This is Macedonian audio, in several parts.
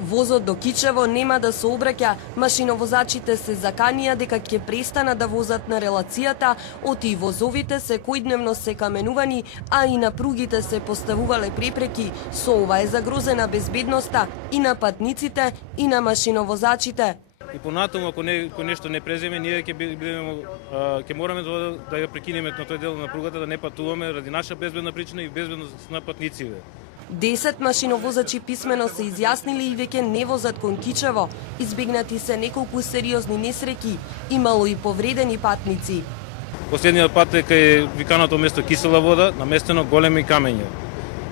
Возот до Кичево нема да се обраќа, машиновозачите се заканија дека ќе престанат да возат на релацијата, оти возовите секојдневно се каменувани, а и на пругите се поставувале препреки. Со ова е загрозена безбедноста и на патниците и на машиновозачите. И понатаму, ако нешто не преземе, ние ќе мораме да ја прекинеме на тој дел на пругата, да не патуваме ради наша безбедна причина и безбедност на патниците. 10 машиновозачи писмено се изјаснили и веќе не возат кон Кичево. Избегнати се неколку сериозни несреќи, имало и повредени патници. Последниот пат е кај виканото место Кисела вода, наместено големи камења.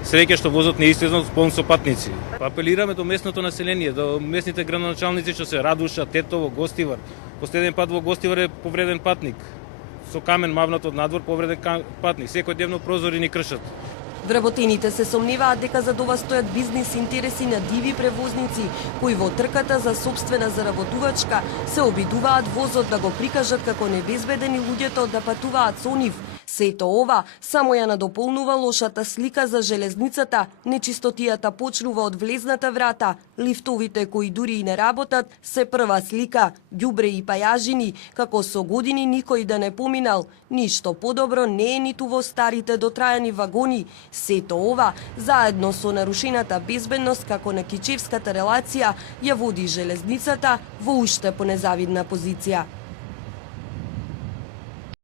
Среќа што возот не истезно полн со патници. Апелираме до местното население, до местните градоначалници што се Радуша, Тетово, Гостивар. Последен пат во Гостивар е повреден патник. Со камен мавнат од надвор повреден патник. Секојдневно прозори ни кршат. Вработените се сомневаат дека за ова стојат бизнис интереси на диви превозници, кои во трката за сопствена заработувачка се обидуваат возот да го прикажат како небезбеден и луѓето да патуваат со нив. Сето ова само ја надополнува лошата слика за железницата, нечистотијата почнува од влезната врата, лифтовите кои дури и не работат се прва слика, ѓубре и пајажини, како со години никој да не поминал. Ништо подобро не е ниту во старите дотрајани вагони. Сето ова, заедно со нарушената безбедност како на кичевската релација, ја води железницата во уште понезавидна позиција.